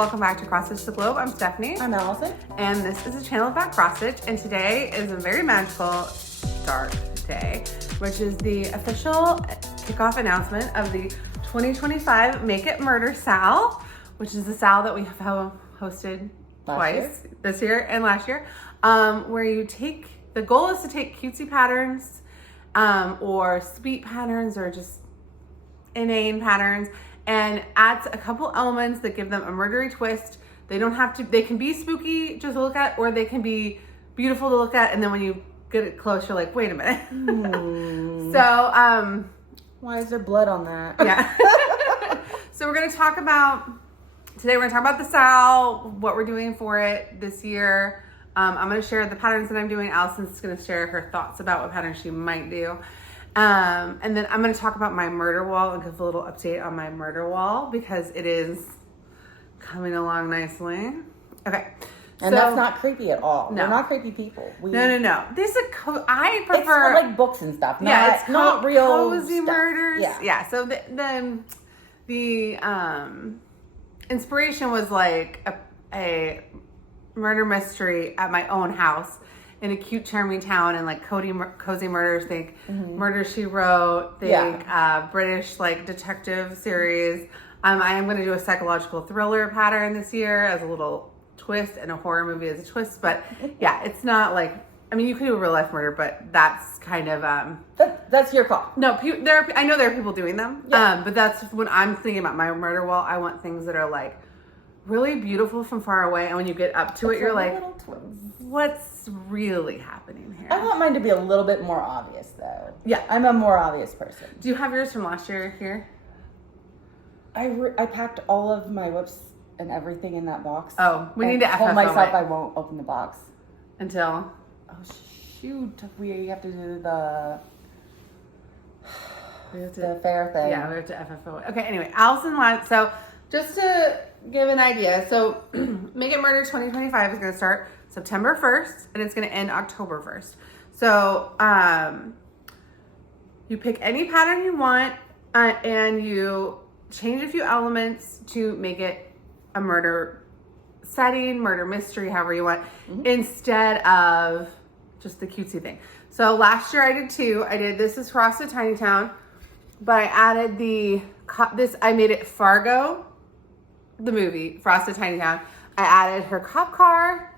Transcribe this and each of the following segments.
welcome back to Cross Stitch the Globe. I'm Stephanie. I'm Allison. And this is a channel about cross stitch. And today is a very magical, dark day, which is the official kickoff announcement of the 2025 Make It Murder Sal, which is the Sal that we have hosted twice this year and last year, where you take, the goal is to take cutesy patterns or sweet patterns or just inane patterns and adds a couple elements that give them a murdery twist. They don't have to, they can be spooky just to look at, or they can be beautiful to look at, and then when you get it close, you're like, wait a minute. So, why is there blood on that? Yeah. So we're gonna talk about, today we're gonna talk about the Sal, what we're doing for it this year. I'm gonna share the patterns that I'm doing. Allison's gonna share her thoughts about what patterns she might do. And then I'm going to talk about my murder wall and give a little update on my murder wall because it is coming along nicely. Okay. And that's not creepy at all. No. We're not creepy people. No. This is I prefer it's like books and stuff. It's not real cozy stuff. murders. Yeah. So the inspiration was like a murder mystery at my own house. In a cute, charming town, and like cozy murders, think Murder, She Wrote, think British like detective series. I am going to do a psychological thriller pattern this year as a little twist, and a horror movie as a twist. But yeah, it's not like, I mean, you could do a real life murder, but that's kind of that's your call. No, I know there are people doing them, but that's when I'm thinking about my murder wall. I want things that are like really beautiful from far away, and when you get up to it, you're like, what's really happening here? I want mine to be a little bit more obvious, though. Yeah. I'm a more obvious person. Do you have yours from last year here? I packed all of my whips and everything in that box. Oh, we need to FFO told myself it. I won't open the box. Until? Oh, shoot. We have to do the fair thing. Yeah, we have to FFO it. Okay, anyway, Allison wants, so just to give an idea, so Make It Murder 2025 is going to start September 1st, and it's going to end October 1st. So, you pick any pattern you want, and you change a few elements to make it a murder setting, murder mystery, however you want, instead of just the cutesy thing. So last year I did two. This is Frosted Tiny Town, but I added I made it Fargo, the movie, Frosted Tiny Town. I added her cop car,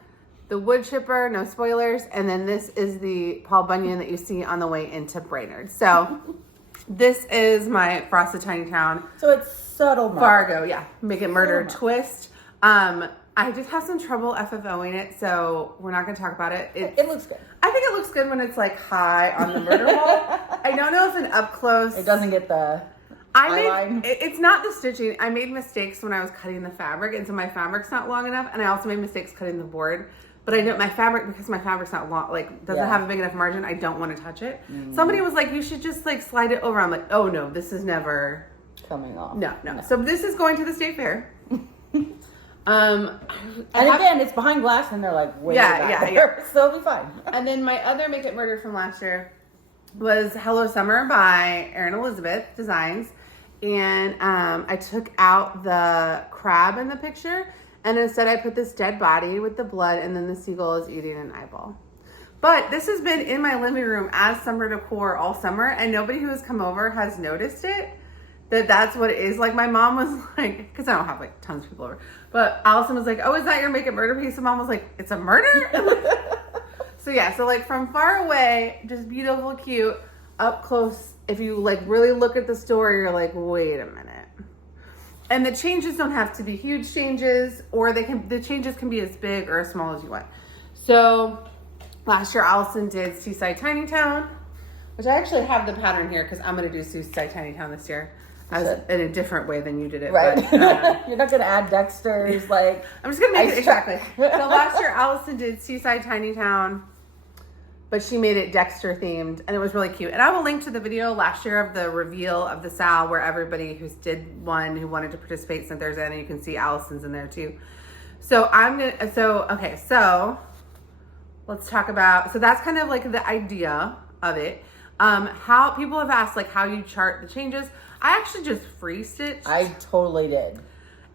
the wood chipper, no spoilers, and then this is the Paul Bunyan that you see on the way into Brainerd. So this is my Frosted Tiny Town. So it's subtle murder. Fargo, yeah. Make It Murder twist. I did have some trouble FFOing it, so we're not going to talk about it. It looks good. I think it looks good when it's like high on the murder wall. I don't know if an up close. It doesn't get the it's not the stitching. I made mistakes when I was cutting the fabric, and so my fabric's not long enough, and I also made mistakes cutting the board. But I know my fabric, because my fabric's not long, like doesn't have a big enough margin, I don't want to touch it. Somebody was like, you should just like slide it over. I'm like, oh no, this is never coming off. No. So this is going to the state fair. And again, it's behind glass, and they're like, way back there. Yeah. So it'll be fine. And then my other Make It Murder from last year was Hello Summer by Erin Elizabeth Designs. And I took out the crab in the picture, and instead I put this dead body with the blood, and then the seagull is eating an eyeball. But this has been in my living room as summer decor all summer, and nobody who has come over has noticed it. That's what it is. Like my mom was like, because I don't have like tons of people over, but Allison was like, oh, is that your Make It Murder piece? And mom was like, it's a murder? So yeah, so like from far away, just beautiful, cute. Up close, if you like really look at the story, you're like, wait a minute. And the changes don't have to be huge changes, or the changes can be as big or as small as you want. So last year Allison did Seaside Tiny Town, which I actually have the pattern here because I'm going to do Seaside Tiny Town this year. In a different way than you did it. Right. But, you're not going to add Dexter's, like... I'm just going to make it exactly. So last year, Allison did Seaside Tiny Town, but she made it Dexter themed, and it was really cute. And I will link to the video last year of the reveal of the Sal, where everybody who did one, who wanted to participate, sent theirs in, and you can see Allison's in there too. So so let's talk about, so that's kind of like the idea of it. How people have asked like how you chart the changes. I actually just free stitched. I totally did.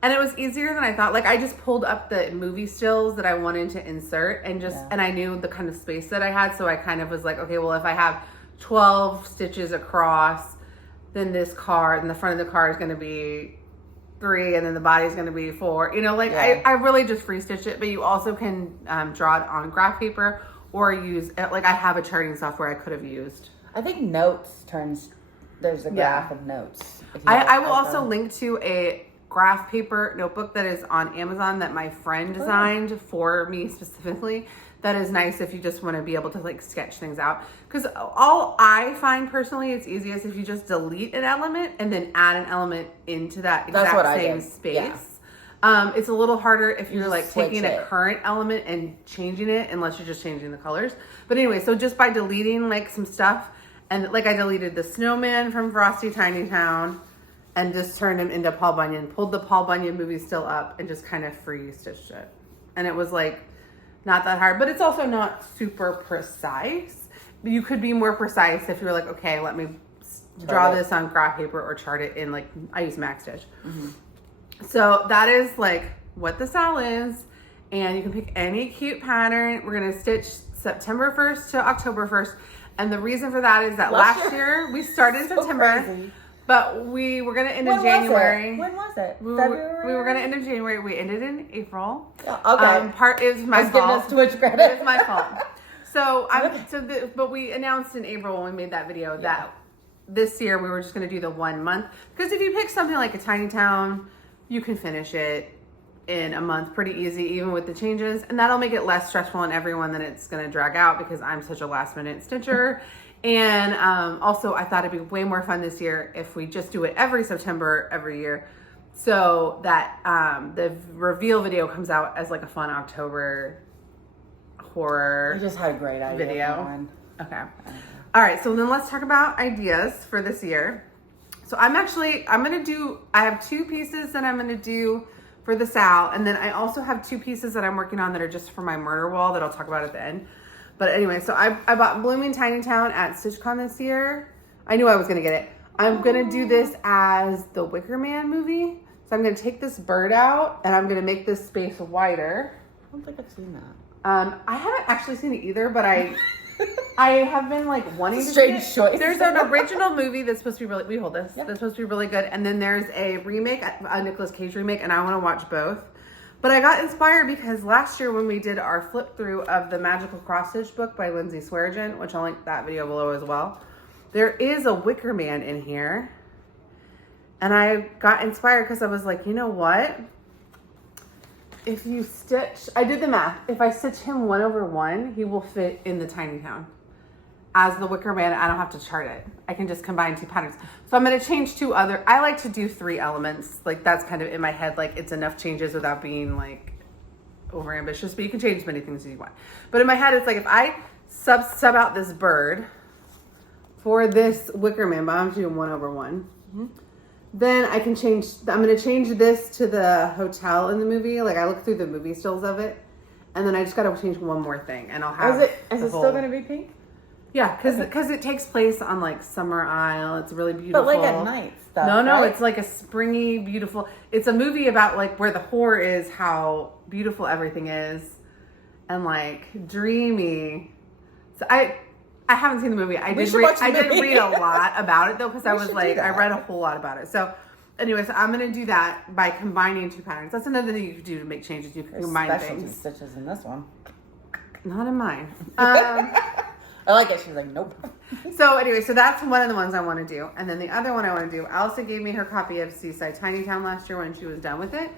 And it was easier than I thought. Like, I just pulled up the movie stills that I wanted to insert and and I knew the kind of space that I had. So I kind of was like, okay, well, if I have 12 stitches across, then this card, and the front of the card is going to be 3, and then the body is going to be 4. You know, like, I really just free stitch it, but you also can draw it on graph paper or use, like, I have a charting software I could have used. I think notes there's a graph of notes. I will also link to a graph paper notebook that is on Amazon that my friend designed for me specifically. That is nice if you just want to be able to like sketch things out. Because all I find personally, it's easiest if you just delete an element and then add an element into that exact same space. Yeah. It's a little harder if you're like taking a current element and changing it, unless you're just changing the colors. But anyway, so just by deleting like some stuff, and like I deleted the snowman from Frosty Tiny Town and just turned him into Paul Bunyan, pulled the Paul Bunyan movie still up and just kind of free stitched it. And it was like not that hard, but it's also not super precise. You could be more precise if you're like, okay, let me draw this on graph paper or chart it in, like, I use Max Stitch. Mm-hmm. So that is like what the sal is. And you can pick any cute pattern. We're going to stitch September 1st to October 1st. And the reason for that is that last year we started in September. Crazy. But we were going to end in January. When was it? February? We were going to end in January. We ended in April. Okay. Part is my fault. Giving us too much credit. It's my fault. So but we announced in April when we made that video that this year we were just going to do the 1 month. Because if you pick something like a Tiny Town, you can finish it in a month pretty easy, even with the changes. And that'll make it less stressful on everyone than it's going to drag out, because I'm such a last minute stitcher. And also, I thought it'd be way more fun this year if we just do it every September, every year, so that the reveal video comes out as like a fun October horror You just had a great idea video. Okay. All right, so then let's talk about ideas for this year. So I have 2 pieces that I'm going to do for the sal, and then I also have 2 pieces that I'm working on that are just for my murder wall that I'll talk about at the end. But anyway, so I bought Blooming Tiny Town at StitchCon this year. I knew I was going to get it. I'm going to do this as the Wicker Man movie. So I'm going to take this bird out, and I'm going to make this space wider. I don't think I've seen that. I haven't actually seen it either, but I have been like wanting to see it. Strange choice. There's an original movie that's supposed to be really, that's supposed to be really good. And then there's a remake, a Nicolas Cage remake, and I want to watch both. But I got inspired because last year when we did our flip through of the Magical Cross Stitch book by Lindsay Swearengin, which I'll link that video below as well, there is a Wicker Man in here. And I got inspired because I was like, you know what? If you stitch, I did the math. If I stitch him 1/1, he will fit in the Tiny Town. As the Wicker Man, I don't have to chart it. I can just combine 2 patterns. So I'm going to change 2 other. I like to do 3 elements. Like, that's kind of in my head. Like, it's enough changes without being like over ambitious. But you can change as many things as you want. But in my head, it's like if I sub out this bird for this Wicker Man, but I'm doing 1/1. Mm-hmm. Then I can change. I'm going to change this to the hotel in the movie. Like, I look through the movie stills of it, and then I just got to change one more thing, and I'll have. Is it still going to be pink? Yeah, because it takes place on like Summer Isle. It's really beautiful. But like at night stuff. No, right? It's like a springy, beautiful. It's a movie about like where the horror is, how beautiful everything is, and like dreamy. So I haven't seen the movie. I did read a lot about it though, because I was like, I read a whole lot about it. So anyway, so I'm gonna do that by combining 2 patterns. That's another thing you can do to make changes. You can combine things. Stitches in this one. Not in mine. I like it. She's like, nope. So anyway, so that's one of the ones I want to do. And then the other one I want to do, Allison gave me her copy of Seaside Tiny Town last year when she was done with it.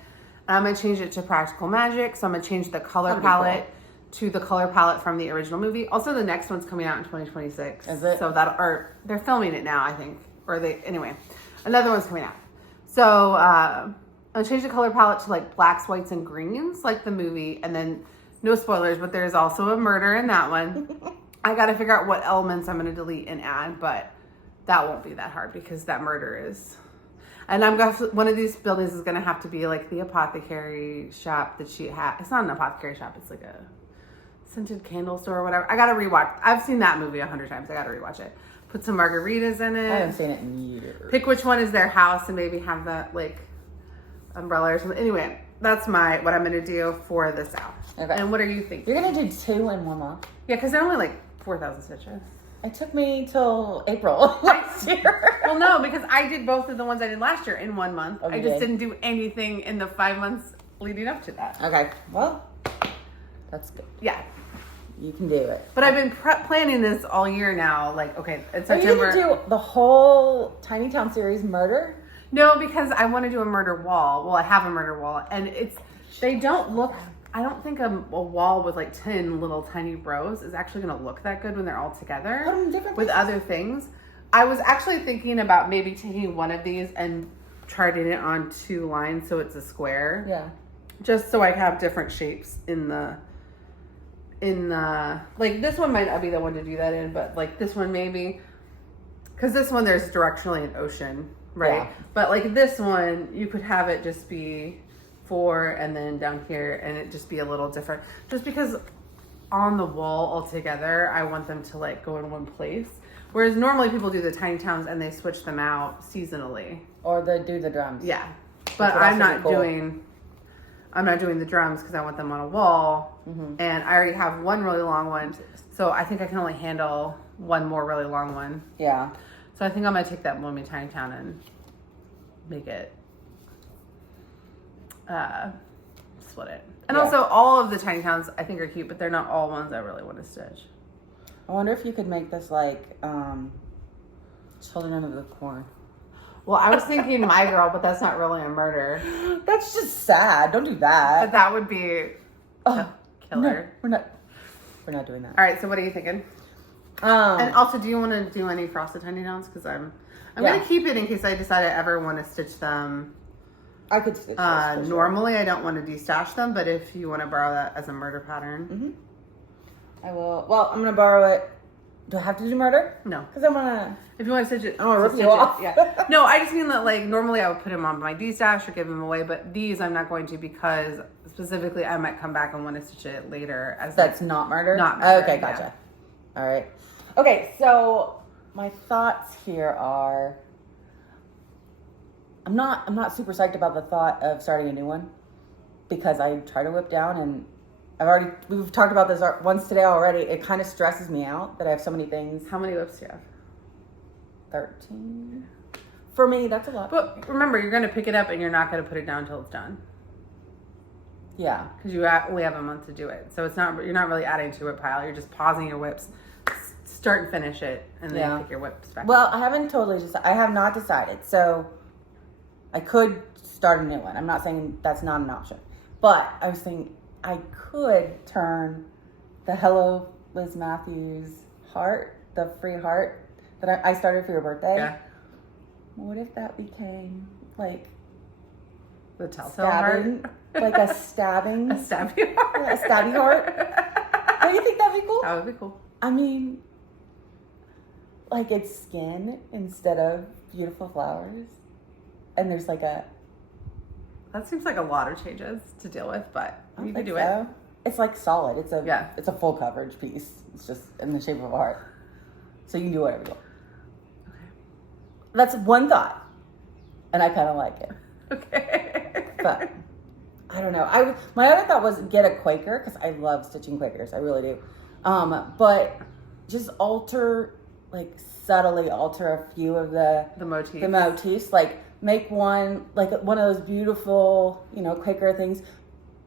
I'm going to change it to Practical Magic. So I'm going to change the color palette to the color palette from the original movie. Also, the next one's coming out in 2026. Is it? So they're filming it now, I think. Anyway, another one's coming out. So I'll change the color palette to like blacks, whites, and greens, like the movie. And then, no spoilers, but there's also a murder in that one. I got to figure out what elements I'm going to delete and add, but that won't be that hard because that murder is. And one of these buildings is going to have to be like the apothecary shop that she had. It's not an apothecary shop. It's like a scented candle store or whatever. I got to rewatch. I've seen that movie 100 times. I got to rewatch it. Put some margaritas in it. I haven't seen it in years. Pick which one is their house and maybe have that like umbrella or something. Anyway, that's what I'm going to do for this out. Okay. And what are you thinking? You're going to do 2 in 1 month. Yeah, because they're only like 4,000 stitches. It took me till April last year. Well, no, because I did both of the ones I did last year in 1 month. Oh, I just didn't do anything in the 5 months leading up to that. Okay. Well, that's good. Yeah. You can do it. But I've been planning this all year now. Like, okay, it's Are you September. going to do the whole Tiny Town series murder? No, because I want to do a murder wall. Well, I have a murder wall, and they don't look. I don't think a wall with like 10 little tiny rows is actually going to look that good when they're all together Put them in different with places. other things. I was actually thinking about maybe taking one of these and charting it on 2 lines so it's a square. Yeah. Just so I have different shapes in the like this one might not be the one to do that in, but like this one maybe, because this one there's directionally an ocean, right? Yeah. But like this one, you could have it just be 4 and then down here and it just be a little different, just because on the wall altogether I want them to like go in one place, whereas normally people do the tiny towns and they switch them out seasonally, Or do the drums. yeah. But would I'm also be not cool. doing the drums because I want them on a wall, and I already have one really long one, so I think I can only handle one more really long one. Yeah. So I think I'm gonna take that Mommy Tiny Town and make it split it. And Yeah. also all of the Tiny Towns I think are cute, but they're not all ones I really want to stitch. I wonder if you could make this like Children of the Corn. Well, I was thinking My Girl, but that's not really a murder. That's just sad. Don't do But that. that would be killer. No, we're not doing that. All right, so what are you thinking? And also, do you want to do any frosted tiny towns? Because I'm gonna keep it in case I decide I ever want to stitch them. I could stitch this for sure. Normally, I don't want to destash them, but if you want to borrow that as a murder pattern, I will. Well, I'm gonna borrow it. Do I have to do murder? no. Because I'm gonna. If you want to stitch it, I wanna rip stitch you it, off. Yeah. No, I just mean that like normally I would put them on my destash or give them away, but these I'm not going to because specifically I might come back and want to stitch it later as That's not murder. Not murder, Okay, gotcha. All right. Okay, so my thoughts here are. I'm not super psyched about the thought of starting a new one because I try to whip down and we've talked about this once today already. It kind of stresses me out that I have so many things. How many whips do you have? 13. For me, that's a lot. But remember, you're going to pick it up and you're not going to put it down until it's done. Yeah. Because you only have a month to do it. So you're not really adding to it pile. You're just pausing your whips, start and finish it, and then pick your whips back Well, up. I haven't totally decided. I have not decided. So I could start a new one. I'm not saying that's not an option. But I was thinking I could turn the Hello Liz Matthews heart, the free heart that I started for your birthday. Yeah. What if that became like The telltale heart. stabbing, like a stabbing, A stabby heart. Yeah, a stabby heart. Don't you think that'd be cool? That would be cool. I mean, like it's skin instead of beautiful flowers, and there's like a. That seems like a lot of changes to deal with, but I you don't can think do it. so. It's like solid. It's a Yeah. It's a full coverage piece. It's just in the shape of a heart, so you can do whatever you want. Okay. That's one thought, and I kind of like it. Okay. But I don't know. My other thought was get a Quaker because I love stitching Quakers. I really do. But just subtly alter a few of the motifs. Like make one like one of those beautiful, Quaker things.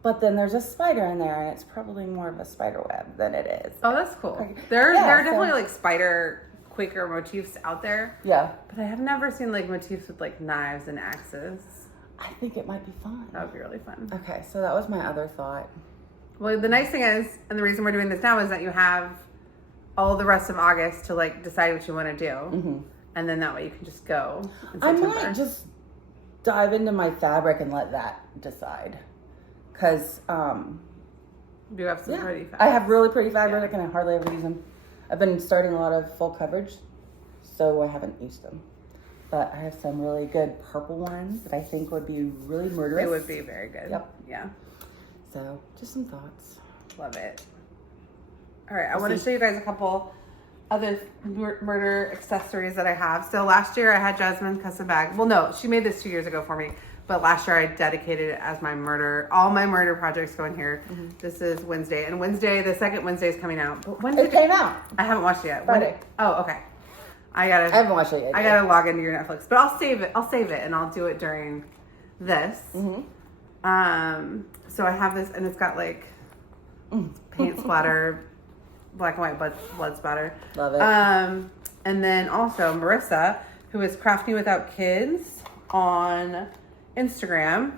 But then there's a spider in there, and it's probably more of a spider web than it is. Oh, that's cool. Quaker. There Yeah, are definitely like spider Quaker motifs out there. Yeah. But I have never seen like motifs with like knives and axes. I think it might be fun. That would be really fun. Okay, so that was my other thought. Well, the nice thing is, and the reason we're doing this now is that you have all the rest of August to like decide what you want to do. Mm-hmm. And then that way you can just go in I September. might just dive into my fabric and let that decide. Because, You have some pretty fabrics. I have really pretty fabric and I hardly ever use them. I've been starting a lot of full coverage, so I haven't used them. But I have some really good purple ones that I think would be really murderous. It would be very good. Yep. Yeah. So, just some thoughts. Love it. All right, I want to show you guys a couple other murder accessories that I have. So last year I had Jasmine custom bag. Well, no, she made this 2 years ago for me. But last year I dedicated it as my murder. All my murder projects go in here. This is Wednesday. And Wednesday, the second Wednesday is coming out. But when It came out. I haven't watched it yet. Friday. Okay. I haven't watched it yet. I gotta log into your Netflix. But I'll save it and I'll do it during this. So I have this, and it's got like paint splatter, black and white blood splatter. Love it. And then also Marissa, who is Crafting Without Kids on Instagram,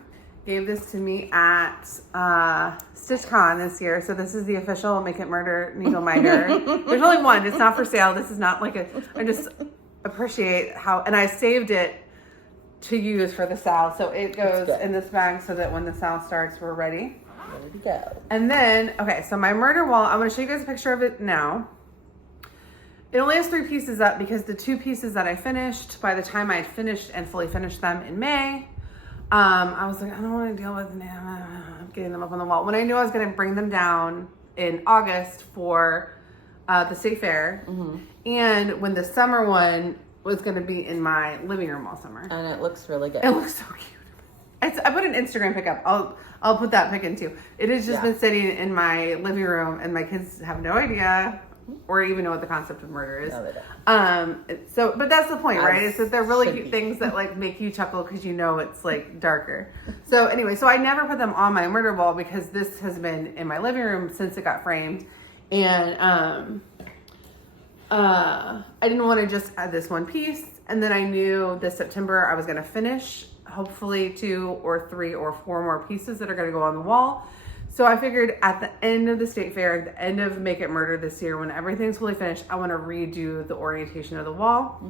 gave this to me at StitchCon this year. So this is the official Make It Murder needle minder. There's only one. It's not for sale. This is not like I just appreciate how, and I saved it to use for the sale. So it goes in this bag so that when the sale starts, we're ready. Ready to go. And then, okay, so my murder wall, I'm going to show you guys a picture of it now. It only has 3 pieces up because the 2 pieces that I finished, by the time I had finished and fully finished them in May, I was like, I don't want to deal with getting them up on the wall. When I knew I was going to bring them down in August for the state fair, and when the summer one was going to be in my living room all summer. And it looks really good. It looks so cute. I put an Instagram pic up. I'll put that pic in too. It has just been sitting in my living room, and my kids have no idea or even know what the concept of murder is. No, they don't. But that's the point, right? Is that they're really cute be. things that like make you chuckle because you know it's like darker. So anyway, so I never put them on my murder wall because this has been in my living room since it got framed, and I didn't want to just add this one piece. And then I knew this September I was going to finish hopefully 2 or 3 or 4 more pieces that are going to go on the wall. So I figured at the end of the state fair, at the end of Make It Murder this year, when everything's fully finished, I want to redo the orientation of the wall.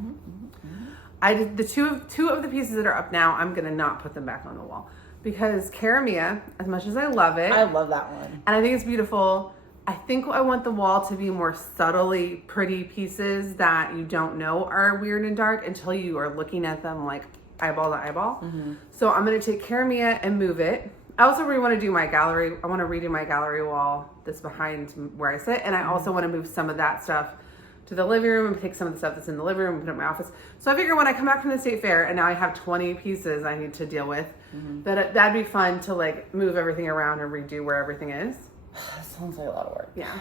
I did the two of the pieces that are up now. I'm going to not put them back on the wall because Caramia, as much as I love it, I love that one. and I think it's beautiful, I think I want the wall to be more subtly pretty pieces that you don't know are weird and dark until you are looking at them like eyeball to eyeball. So I'm going to take Caramia and move it. I also really want to do my gallery. I want to redo my gallery wall that's behind where I sit. And I also want to move some of that stuff to the living room and take some of the stuff that's in the living room and put it in my office. So I figure when I come back from the state fair and now I have 20 pieces I need to deal with, that'd be fun to like move everything around and redo where everything is. That sounds like a lot of work. Yeah.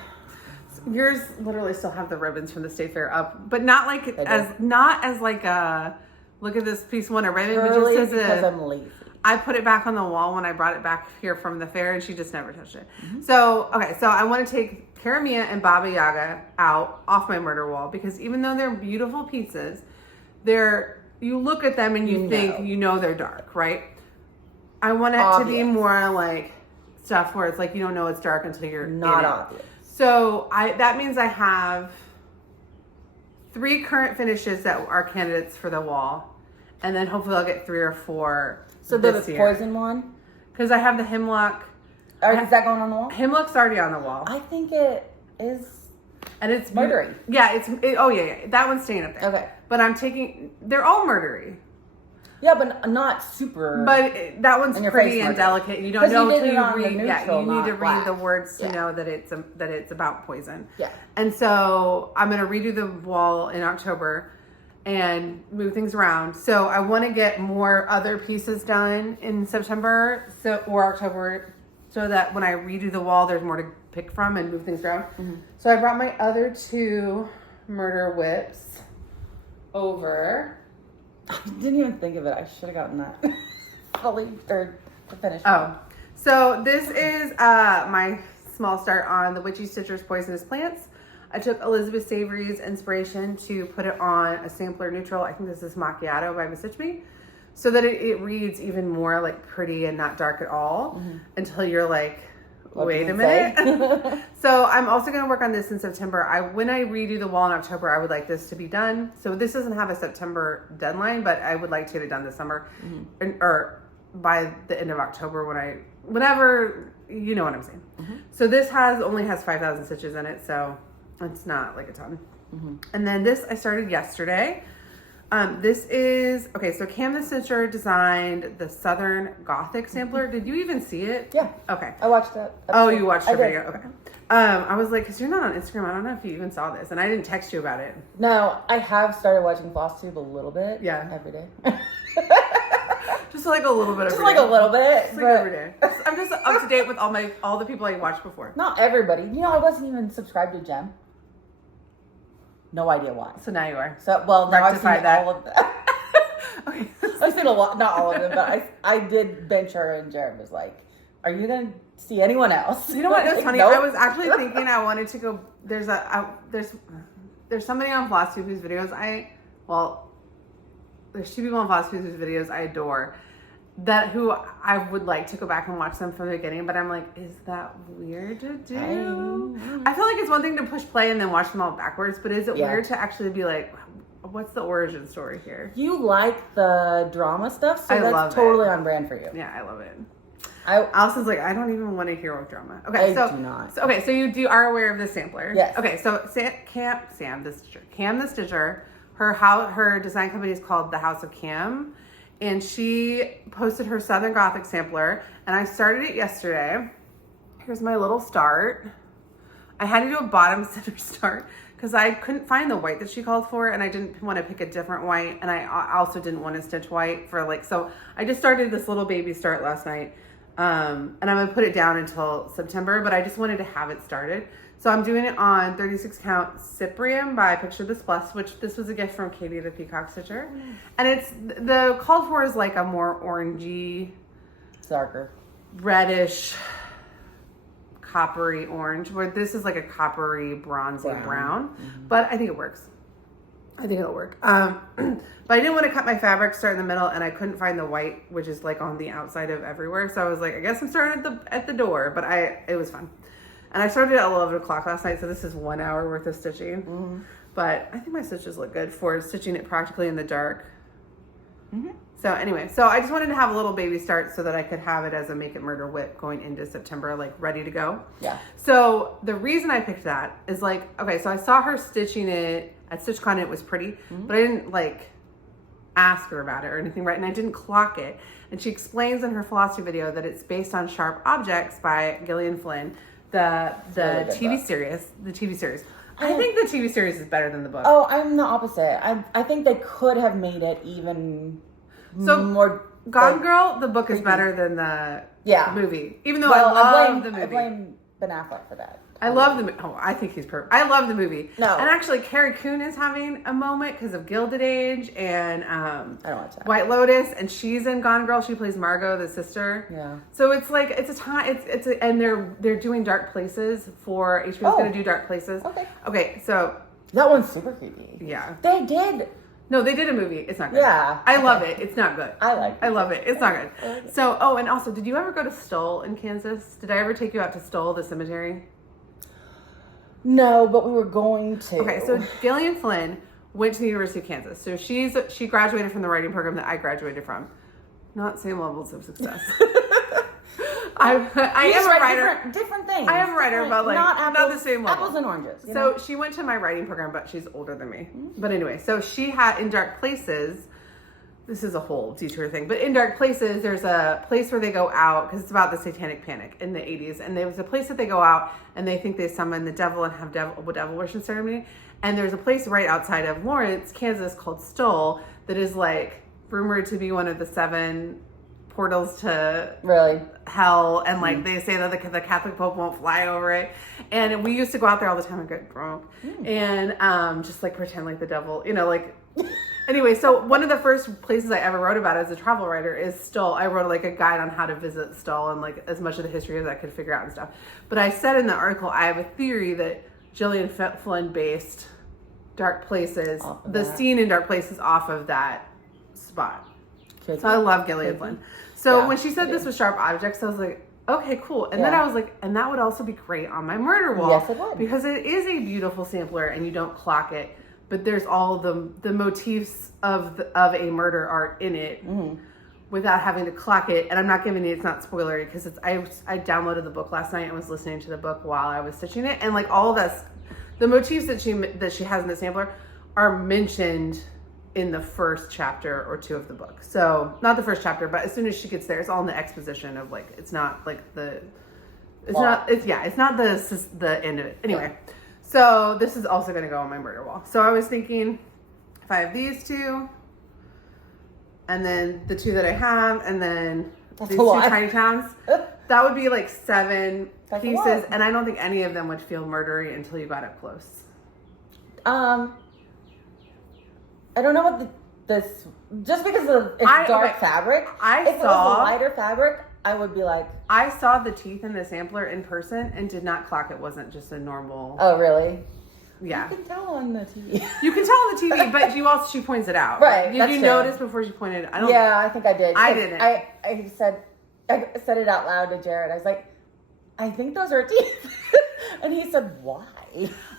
Yours literally still have the ribbons from the state fair up, but not like as like a look at this piece one a ribbon, but just as because I'm lazy. I put it back on the wall when I brought it back here from the fair, and she just never touched it. So okay, so I want to take Caramia and Baba Yaga out off my murder wall because even though they're beautiful pieces, you look at them and you think they're dark, right? I want it to be more like stuff where it's like you don't know it's dark until you're not in obvious. It. So that means I have 3 current finishes that are candidates for the wall, and then hopefully I'll get 3 or 4. So the poison one? Because I have the hemlock. Is that going on the wall? Hemlock's already on the wall. I think it is. And it's murdery. Yeah, yeah. That one's staying up there. Okay. But they're all murdery. Yeah, but not super. But that one's pretty and delicate. You don't know until you read. You need to read the words to know that it's about poison. Yeah. And so I'm gonna redo the wall in October and move things around. So I want to get more other pieces done in September or October, so that when I redo the wall, there's more to pick from and move things around. So I brought my other 2 murder whips over. I didn't even think of it. I should have gotten that fully or to finish. Oh, so this is my small start on the Witchy Citrus Poisonous Plants. I took Elizabeth Savory's inspiration to put it on a sampler neutral. I think this is Macchiato by Summe, so that it reads even more like pretty and not dark at all until you're like, wait a minute. So I'm also going to work on this in September. When I redo the wall in October, I would like this to be done. So this doesn't have a September deadline, but I would like to get it done this summer or by the end of October whenever, you know what I'm saying. So this only has 5,000 stitches in it. So it's not like a ton. And then this I started yesterday. This is, so Cam the Stitcher designed the Southern Gothic sampler. Did you even see it? Yeah. Okay. I watched that. Oh, you watched the video? Okay. I was like, because you're not on Instagram, I don't know if you even saw this. And I didn't text you about it. No, I have started watching FlossTube a little bit. Yeah. Every day. Just like a little bit. Just like a little bit. Just like every day. I'm just up to date with all the people I watched before. Not everybody. You know, I wasn't even subscribed to Gem. No idea why. So now you are. So well, now I've seen that. all of them. Okay. I've seen a lot, not all of them, but I did bench her, and Jared was like, "Are you gonna see anyone else?" You know what? It's funny. Nope. I was actually thinking I wanted to go. There's somebody on Flosstubes whose videos there's 2 people on Flosstubes whose videos I adore. Who I would like to go back and watch them from the beginning, but I'm like, is that weird to do? I feel like it's one thing to push play and then watch them all backwards, but is it weird to actually be like, what's the origin story here? You like the drama stuff, so I love that's totally on brand for you. Yeah, I love it. Allison's like, I don't even want to hear of drama. Okay, I do not. So you are aware of the sampler? Yes. Okay, so Cam the Stitcher, her design company is called The House of Cam, and she posted her Southern Gothic sampler, and I started it yesterday. Here's my little start. I had to do a bottom center start because I couldn't find the white that she called for, and I didn't want to pick a different white, and I also didn't want to stitch white so I just started this little baby start last night. And I'm going to put it down until September, but I just wanted to have it started. So I'm doing it on 36 count Cyprian by Picture This Plus, which this was a gift from Katie the Peacock Stitcher. And it's, the called for is like a more orangey, darker, reddish, coppery orange, where this is like a coppery, bronzy brown. Mm-hmm. But I think it works. I think it'll work. But I didn't want to cut my fabric, start in the middle, and I couldn't find the white, which is like on the outside of everywhere. So I was like, I guess I'm starting at the door, but it was fun. And I started at 11 o'clock last night, so this is 1 hour worth of stitching. Mm-hmm. But I think my stitches look good for stitching it practically in the dark. Mm-hmm. So anyway, I just wanted to have a little baby start so that I could have it as a Make It Murder whip going into September, like ready to go. Yeah. So the reason I picked that is like, okay, so I saw her stitching it at StitchCon. It was pretty, but I didn't like ask her about it or anything, right? And I didn't clock it. And she explains in her Flosstube video that it's based on Sharp Objects by Gillian Flynn, the TV series. The TV series. I think the TV series is better than the book. Oh, I'm the opposite. I think they could have made it even more. Gone Girl, the book is better than the movie. Even though I love the movie. I blame Ben Affleck for that. I love the movie. Oh, I think he's perfect. I love the movie. No. And actually, Carrie Coon is having a moment because of Gilded Age and I don't watch that. White Lotus, and she's in Gone Girl. She plays Margot, the sister. Yeah. So it's like it's a time. And they're doing Dark Places for HBO's going to do Dark Places. Okay. Okay. So that one's super creepy. Yeah. They did. No, they did a movie. It's not good. Yeah. I love it. It's not good. I love it. It's not good. So, and also, did you ever go to Stoll in Kansas? Did I ever take you out to Stoll, the cemetery? No, but we were going to. Okay, so Gillian Flynn went to the University of Kansas. So she graduated from the writing program that I graduated from. Not same levels of success. I am a writer. Different things. I am a writer, but like not the same level. Apples and oranges. So she went to my writing program, but she's older than me. Mm-hmm. But anyway, so she had in Dark Places. This is a whole detour thing, but in Dark Places, there's a place where they go out because it's about the Satanic Panic in the 80s, and there was a place that they go out and they think they summon the devil and have devil worship ceremony. And there's a place right outside of Lawrence, Kansas, called Stoll that is like rumored to be one of the 7 portals to hell, and like they say that the Catholic Pope won't fly over it. And we used to go out there all the time and get drunk and just like pretend like the devil, like. Anyway, so one of the first places I ever wrote about as a travel writer is Stoll. I wrote like a guide on how to visit Stoll and like as much of the history as I could figure out and stuff. But I said in the article, I have a theory that Gillian Flynn based Dark Places, the scene in Dark Places off of that spot. So I love Gillian Flynn. So when she said this was Sharp Objects, I was like, okay, cool. And then I was like, and that would also be great on my murder wall. Yes, it would. Because it is a beautiful sampler and you don't clock it. But there's all the motifs of a murder art in it without having to clock it. And I'm not giving you, it's not spoilery because I downloaded the book last night and was listening to the book while I was stitching it. And like all of that, the motifs that she has in the sampler are mentioned in the first chapter or 2 of the book. So not the first chapter, but as soon as she gets there, it's all in the exposition of like, it's not like it's not the end of it. Anyway. Yeah. So this is also going to go on my murder wall. So I was thinking if I have these 2 and then the 2 that I have, and then That's these a 2 lot. tiny towns. That would be like 7 That's a pieces, lot. and I don't think any of them would feel murdery until you got up close. I don't know what this just because of it's dark fabric. If it was a lighter fabric, I would be like, I saw the teeth in the sampler in person and did not clock it wasn't just a normal. oh really? Yeah. You can tell on the TV. You can tell on the TV, but she points it out. Right. Did you notice before she pointed? I don't. Yeah, I think I did. I didn't. I said it out loud to Jared. I was like, I think those are teeth, and he said, why?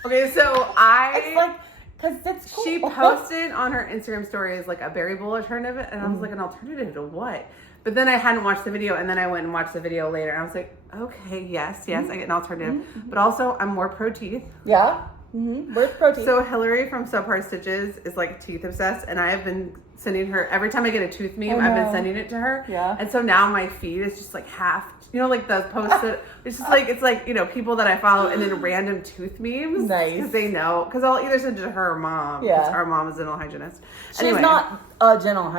Okay, so It's like, because it's cool. She posted on her Instagram stories like a berry bowl alternative, and I was like, an alternative to what? But then I hadn't watched the video, and then I went and watched the video later, and I was like, okay, yes, I get an alternative. But also, I'm more pro teeth. Yeah. Where's protein? So Hillary from Subpar Stitches is like teeth obsessed, and I have been sending her every time I get a tooth meme. I've been sending it to her. Yeah. And so now my feed is just like half, like those posts that it's just like people that I follow and then random tooth memes. Nice. Because they know. Because I'll either send it to her or mom. Yeah. Because our mom is a dental hygienist. She's not a dental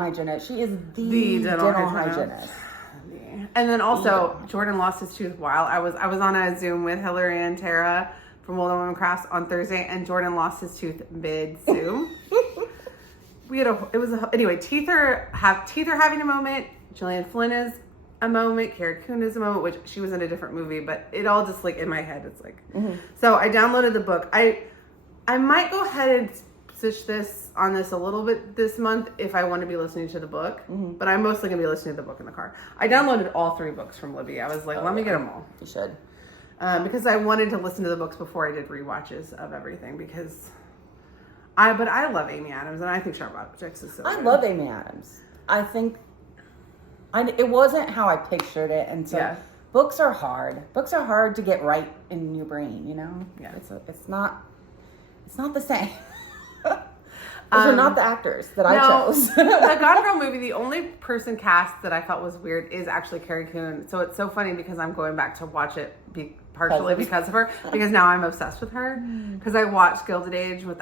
hygienist. She is the dental hygienist. And then also Jordan lost his tooth while I was on a Zoom with Hillary and Tara from World of Women Crafts on Thursday, and Jordan lost his tooth mid Zoom. Anyway, teeth are having a moment. Gillian Flynn is a moment. Carrie Coon is a moment, which she was in a different movie, but it all just like in my head. It's like, So I downloaded the book. I might go ahead and stitch on this a little bit this month if I want to be listening to the book, but I'm mostly gonna be listening to the book in the car. I downloaded all 3 books from Libby. I was like, let me get them all. You should. Because I wanted to listen to the books before I did rewatches of everything but I love Amy Adams and I think Sharp Objects is so I good. love Amy Adams. I think it wasn't how I pictured it, and so books are hard. Books are hard to get right in your brain, you know? Yeah. It's not the same. Those are not the actors that I chose. The Gone Girl movie, the only person cast that I felt was weird is actually Carrie Coon. So it's so funny because I'm going back to watch it partially because of her, because now I'm obsessed with her. Because I watched Gilded Age with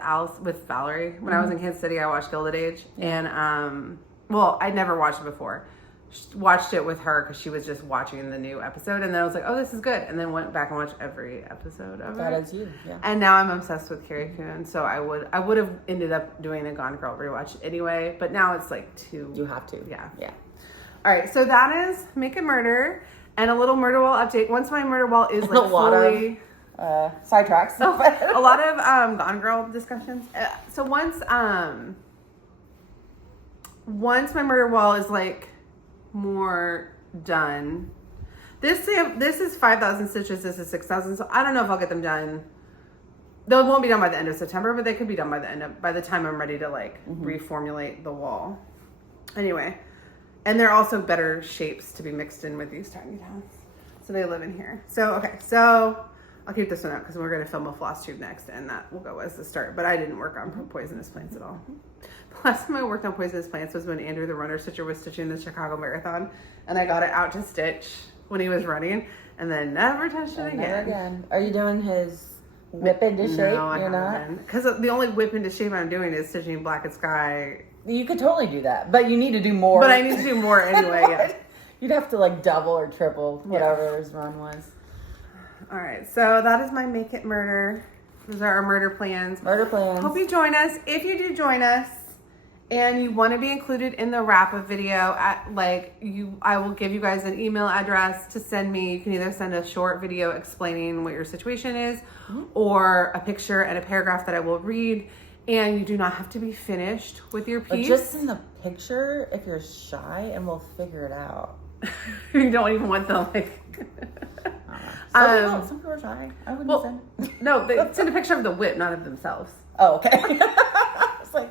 Valerie when I was in Kansas City. I watched Gilded Age, and I'd never watched it before. Watched it with her because she was just watching the new episode, and then I was like, oh, this is good, and then went back and watched every episode of it. That is you, yeah. And now I'm obsessed with Carrie Coon, so I would have ended up doing a Gone Girl rewatch anyway, but now it's like too. You have to. Yeah. All right, so that is Make It Murder, and a little murder wall update. Once my murder wall is like fully sidetracks. a lot of Gone Girl discussions. So once my murder wall is like more done. This is 5,000 stitches. This is 6,000. So I don't know if I'll get them done. They won't be done by the end of September, but they could be done by the time I'm ready to like reformulate the wall. Anyway, and they're also better shapes to be mixed in with these tiny towns. So they live in here. So okay, so I'll keep this one out because we're going to film a floss tube next, and that will go as the start. But I didn't work on poisonous plants at all. The last time I worked on poisonous plants was when Andrew the runner stitcher was stitching the Chicago Marathon, and I got it out to stitch when he was running, and then never touched it again. Never again. Are you doing his whip into shape? No, you're not. Because the only whip into shape I'm doing is stitching Black and Sky. You could totally do that, but you need to do more. But I need to do more anyway. Yeah. You'd have to like double or triple whatever his run was. All right, so that is my Make It Murder. Those are our murder plans. Hope you join us. If you do join us and you want to be included in the wrap-up video, I will give you guys an email address to send me. You can either send a short video explaining what your situation is or a picture and a paragraph that I will read. And you do not have to be finished with your piece. But just in the picture if you're shy, and we'll figure it out. You don't even want the like... Some people are shy. I wouldn't send. No, send a picture of the whip, not of themselves. Oh, okay. It's like,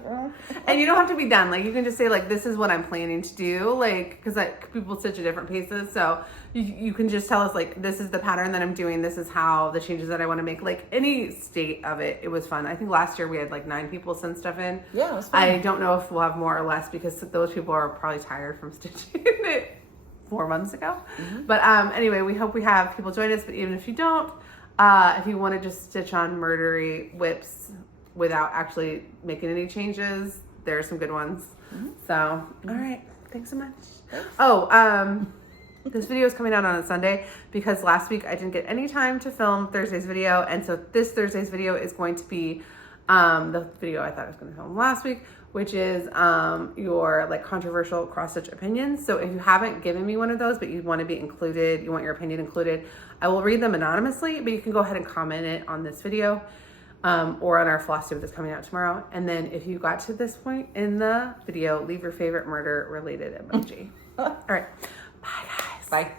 and you don't have to be done. Like you can just say like, this is what I'm planning to do. Like, because people stitch at different paces, so you can just tell us like, this is the pattern that I'm doing. This is how the changes that I want to make. Like any state of it, it was fun. I think last year we had like 9 people send stuff in. Yeah, it was fun. I don't know if we'll have more or less because those people are probably tired from stitching it 4 months ago. But anyway, we hope we have people join us. But even if you don't, if you want to just stitch on murdery whips without actually making any changes, there are some good ones. Mm-hmm. So, all right. Thanks so much. Oh, this video is coming out on a Sunday because last week I didn't get any time to film Thursday's video. And so this Thursday's video is going to be the video I thought I was going to film last week, which is your like controversial cross-stitch opinions. So if you haven't given me one of those, but you want to be included, you want your opinion included, I will read them anonymously, but you can go ahead and comment it on this video or on our floss tube that's coming out tomorrow. And then if you got to this point in the video, leave your favorite murder related emoji. All right. Bye guys. Bye.